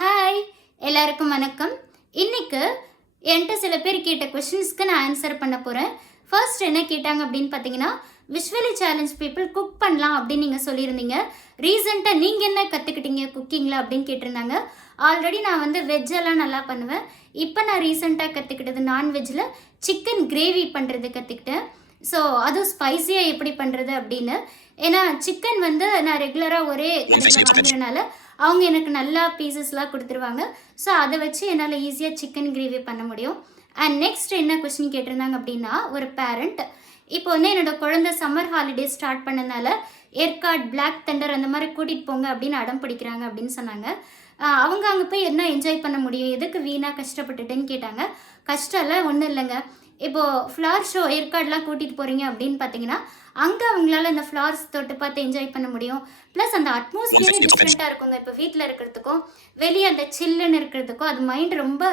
Hi, எல்லாருக்கும் வணக்கம். இன்னைக்கு என்கிட்ட சில பேர் கேட்ட கொஷின்ஸ்க்கு நான் ஆன்சர் பண்ண போகிறேன். ஃபர்ஸ்ட் என்ன கேட்டாங்க அப்படின்னு பார்த்தீங்கன்னா, விஷுவலி சேலஞ்ச் பீப்புள் குக் பண்ணலாம் அப்படின்னு நீங்கள் சொல்லியிருந்தீங்க. ரீசெண்டாக நீங்கள் என்ன கற்றுக்கிட்டீங்க குக்கிங்கில் அப்படின்னு கேட்டிருந்தாங்க. ஆல்ரெடி நான் வந்து வெஜ்ஜெல்லாம் நல்லா பண்ணுவேன். இப்போ நான் ரீசெண்டாக கற்றுக்கிட்டது நான்வெஜ்ஜில் சிக்கன் கிரேவி பண்ணுறது கற்றுக்கிட்டேன். ஸோ அதுவும் ஸ்பைஸியாக எப்படி பண்ணுறது அப்படின்னு. ஏன்னா சிக்கன் வந்து நான் ரெகுலராக ஒரே கடையில் வாங்குறதுனால அவங்க எனக்கு நல்லா பீசஸ்லாம் கொடுத்துருவாங்க. ஸோ அதை வச்சு என்னால் ஈஸியாக சிக்கன் கிரேவி பண்ண முடியும். அண்ட் நெக்ஸ்ட் என்ன கொஸ்டின் கேட்டிருந்தாங்க அப்படின்னா, ஒரு பேரண்ட் இப்போ வந்து என்னோடய குழந்தை சம்மர் ஹாலிடே ஸ்டார்ட் பண்ணனால ஏற்காடு, பிளாக் தண்டர் அந்த மாதிரி கூட்டிகிட்டு போங்க அப்படின்னு அடம் பிடிக்கிறாங்க அப்படின்னு சொன்னாங்க. அவங்க அங்கே போய் என்ன என்ஜாய் பண்ண முடியும், எதுக்கு வீணாக கஷ்டப்பட்டுட்டுன்னு கேட்டாங்க. கஷ்டம் இல்லை, ஒன்றும் இல்லைங்க. இப்போது ஃப்ளவர் ஷோ ஏற்காடுலாம் கூட்டிகிட்டு போகிறீங்க அப்படின்னு பார்த்தீங்கன்னா, அங்கே அவங்களால அந்த ஃப்ளவர்ஸ் தொட்டு பார்த்து என்ஜாய் பண்ண முடியும். ப்ளஸ் அந்த அட்மாஸ்பியரே டிஃப்ரெண்ட்டாக இருக்குங்க. இப்போ வீட்டில் இருக்கிறதுக்கும் வெளியே அந்த சில்லுன்னு இருக்கிறதுக்கும் அது மைண்ட் ரொம்ப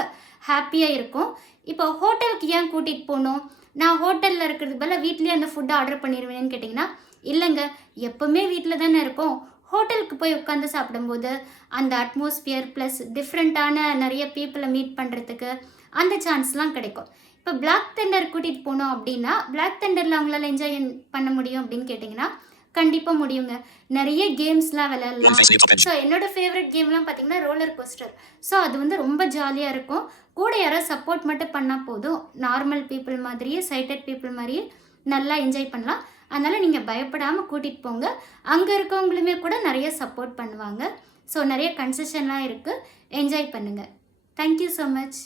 ஹாப்பியாக இருக்கும். இப்போ ஹோட்டலுக்கு ஏன் கூட்டிகிட்டு போகணும், நான் ஹோட்டலில் இருக்கிறதுக்கு பதிலாக வீட்லேயே அந்த ஃபுட்டை ஆர்டர் பண்ணிடுவேன்னு கேட்டிங்கன்னா, இல்லைங்க, எப்போவுமே வீட்டில் தானே இருக்கோம். ஹோட்டலுக்கு போய் உட்காந்து சாப்பிடும்போது அந்த அட்மாஸ்பியர் ப்ளஸ் டிஃப்ரெண்ட்டான நிறைய பீப்புளை மீட் பண்ணுறதுக்கு அந்த சான்ஸ்லாம் கிடைக்கும். இப்போ பிளாக் தண்டர் கூட்டிகிட்டு போனோம் அப்படின்னா, பிளாக் தண்டரில் அவங்களால என்ஜாய் பண்ண முடியும் அப்படின்னு கேட்டிங்கன்னா, கண்டிப்பாக முடியுங்க. நிறைய கேம்ஸ்லாம் விளையாடலாம். ஸோ என்னோடய ஃபேவரட் கேம்லாம் பார்த்திங்கன்னா ரோலர் கோஸ்டர். ஸோ அது வந்து ரொம்ப ஜாலியாக இருக்கும். கூட யாராவது சப்போர்ட் மட்டும் பண்ணால் போதும். நார்மல் பீப்புள் மாதிரியே, சைட்டட் பீப்புள் மாதிரியே நல்லா என்ஜாய் பண்ணலாம். அதனால் நீங்கள் பயப்படாமல் கூட்டிகிட்டு போங்க. அங்கே இருக்கவங்களுமே கூட நிறைய சப்போர்ட் பண்ணுவாங்க. ஸோ நிறைய கன்செஷன்லாம் இருக்குது. என்ஜாய் பண்ணுங்கள். Thank you so much.